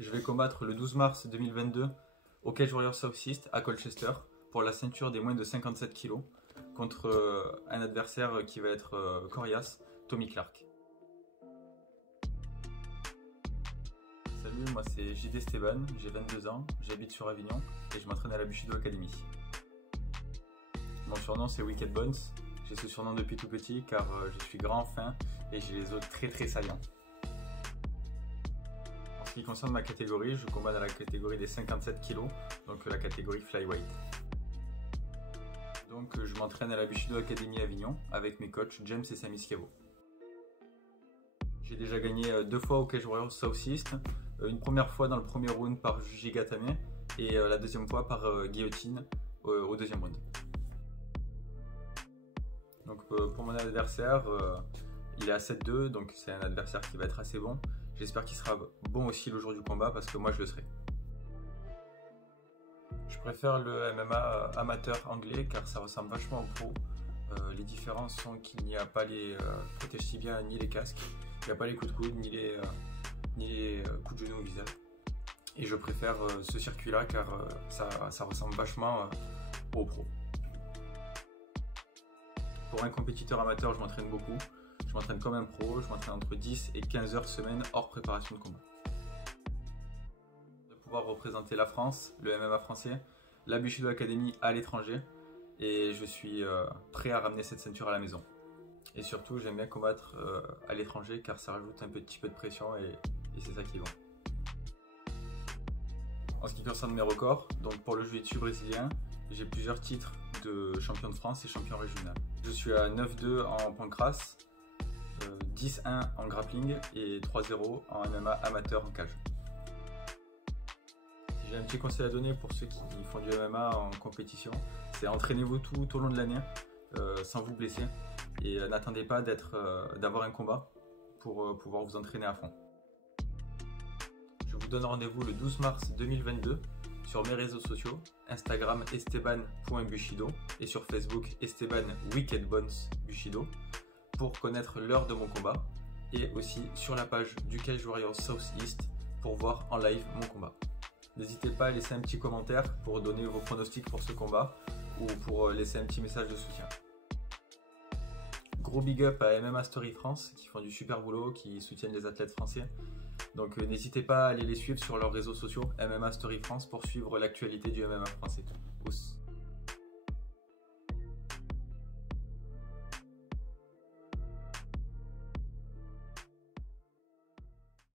Je vais combattre le 12 mars 2022 au Cage Warriors Southeast à Colchester pour la ceinture des moins de 57 kg contre un adversaire qui va être coriace, Tommy Clark. Salut, moi c'est JD Esteban, j'ai 22 ans, j'habite sur Avignon et je m'entraîne à la Bushido Academy. Mon surnom c'est Wicked Bones, j'ai ce surnom depuis tout petit car je suis grand, fin et j'ai les os très saillants. En ce qui concerne ma catégorie, je combats dans la catégorie des 57 kg, donc la catégorie flyweight. Donc je m'entraîne à la Bushido Academy Avignon avec mes coachs James et Samy Schiavo. J'ai déjà gagné 2 fois au Cage Warriors Southeast, une première fois dans le premier round par Juji Gatame et la deuxième fois par guillotine au deuxième round. Donc pour mon adversaire, il est à 7-2, donc c'est un adversaire qui va être assez bon. J'espère qu'il sera bon aussi le jour du combat parce que moi je le serai. Je préfère le MMA amateur anglais car ça ressemble vachement au pro. Les différences sont qu'il n'y a pas les protège tibias ni les casques, il n'y a pas les coups de coude ni les coups de genou au visage. Et je préfère ce circuit-là car ça ressemble vachement au pro. Pour un compétiteur amateur, je m'entraîne beaucoup. Je m'entraîne comme un pro, je m'entraîne entre 10 et 15 heures semaine hors préparation de combat. De pouvoir représenter la France, le MMA français, la Bushido Academy à l'étranger et je suis prêt à ramener cette ceinture à la maison. Et surtout, j'aime bien combattre à l'étranger car ça rajoute un petit peu de pression et c'est ça qui est bon. En ce qui concerne mes records, donc pour le jiu-jitsu brésilien, j'ai plusieurs titres de champion de France et champion régional. Je suis à 9-2 en pancrace, 10-1 en grappling et 3-0 en MMA amateur en cage. J'ai un petit conseil à donner pour ceux qui font du MMA en compétition, c'est entraînez-vous tout au long de l'année sans vous blesser et n'attendez pas d'avoir un combat pour pouvoir vous entraîner à fond. Je vous donne rendez-vous le 12 mars 2022 sur mes réseaux sociaux, Instagram esteban.bushido et sur Facebook Esteban Wicked Bones Bushido pour connaître l'heure de mon combat et aussi sur la page du Cage Warriors Southeast pour voir en live mon combat. N'hésitez pas à laisser un petit commentaire pour donner vos pronostics pour ce combat ou pour laisser un petit message de soutien. Gros big up à MMA Story France qui font du super boulot, qui soutiennent les athlètes français. Donc n'hésitez pas à aller les suivre sur leurs réseaux sociaux MMA Story France pour suivre l'actualité du MMA français.